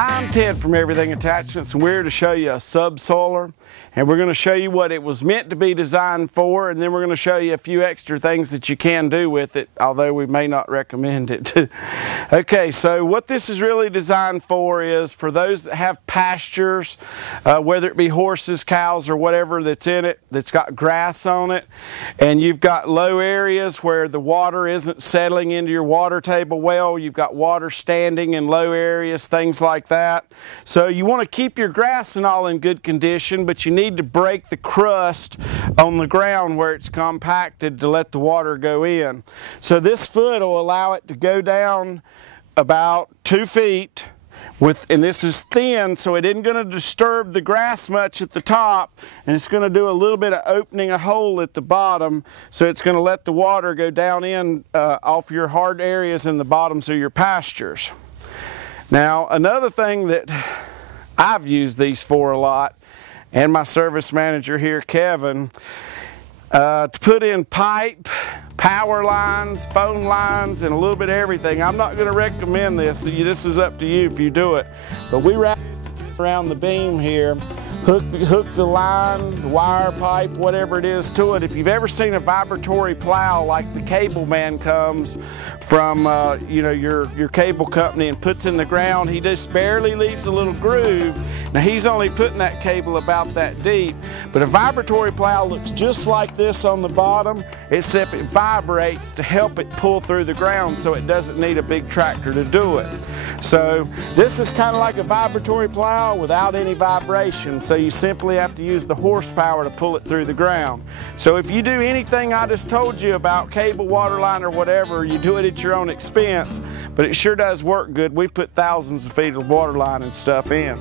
Hi, I'm Ted from Everything Attachments, and we're here to show you a Subsoiler. And we're going to show you what it was meant to be designed for, and then we're going to show you a few extra things that you can do with it, although we may not recommend it. Okay, so what this is really designed for is for those that have pastures, whether it be horses, cows, or whatever that's in it, that's got grass on it, and you've got low areas where the water isn't settling into your water table well, you've got water standing in low areas, things like that. So you want to keep your grass and all in good condition, but you need to break the crust on the ground where it's compacted to let the water go in. So this foot will allow it to go down about 2 feet and this is thin, so it isn't going to disturb the grass much at the top, and it's going to do a little bit of opening a hole at the bottom, so it's going to let the water go down in off your hard areas in the bottoms of your pastures. Now, another thing that I've used these for a lot, and my service manager here, Kevin, to put in pipe, power lines, phone lines, and a little bit of everything. I'm not going to recommend this. This is up to you if you do it. But we wrap this around the beam here, hook the line, the wire, pipe, whatever it is to it. If you've ever seen a vibratory plow, like the cable man comes from your cable company and puts in the ground, he just barely leaves a little groove. Now he's only putting that cable about that deep, but a vibratory plow looks just like this on the bottom, except it vibrates to help it pull through the ground, so it doesn't need a big tractor to do it. So this is kind of like a vibratory plow without any vibration, so you simply have to use the horsepower to pull it through the ground. So if you do anything I just told you about cable, water line, or whatever, you do it at your own expense, but it sure does work good. We put thousands of feet of water line and stuff in.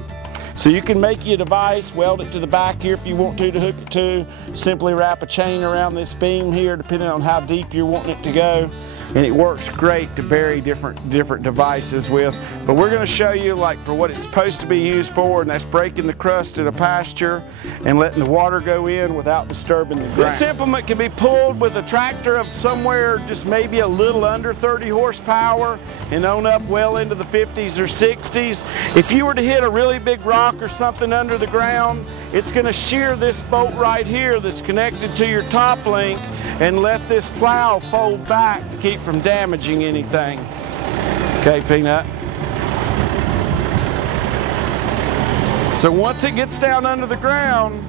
So you can make you a device, weld it to the back here if you want to hook it to. Simply wrap a chain around this beam here, depending on how deep you're wanting it to go. And it works great to bury different devices with. But we're going to show you like for what it's supposed to be used for, and that's breaking the crust in a pasture and letting the water go in without disturbing the ground. This implement can be pulled with a tractor of somewhere just maybe a little under 30 horsepower and on up well into the 50s or 60s. If you were to hit a really big rock or something under the ground, it's going to shear this bolt right here that's connected to your top link and let this plow fold back to keep from damaging anything. Okay, Peanut. So once it gets down under the ground,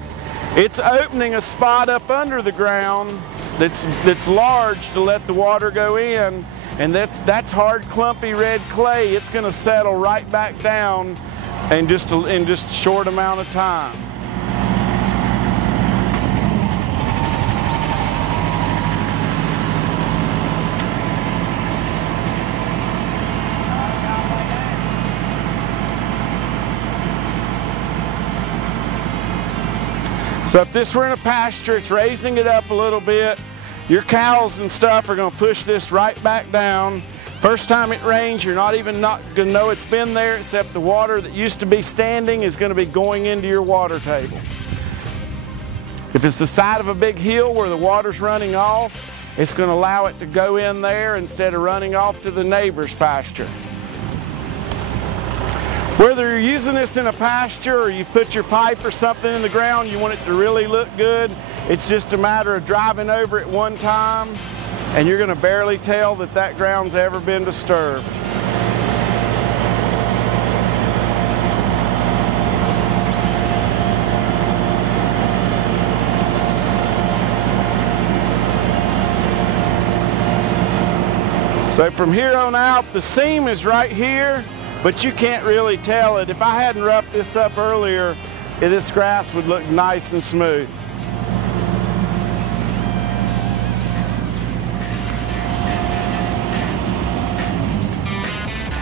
it's opening a spot up under the ground that's large to let the water go in, and that's hard, clumpy red clay. It's going to settle right back down in just a short amount of time. So if this were in a pasture, it's raising it up a little bit. Your cows and stuff are going to push this right back down. First time it rains, you're not going to know it's been there, except the water that used to be standing is going to be going into your water table. If it's the side of a big hill where the water's running off, it's going to allow it to go in there instead of running off to the neighbor's pasture. Whether you're using this in a pasture or you put your pipe or something in the ground, you want it to really look good, it's just a matter of driving over it one time and you're going to barely tell that that ground's ever been disturbed. So from here on out, the seam is right here, but you can't really tell it. If I hadn't roughed this up earlier, this grass would look nice and smooth.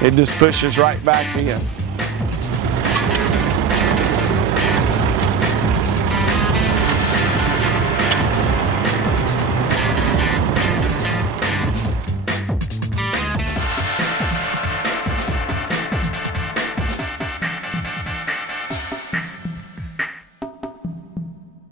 It just pushes right back in.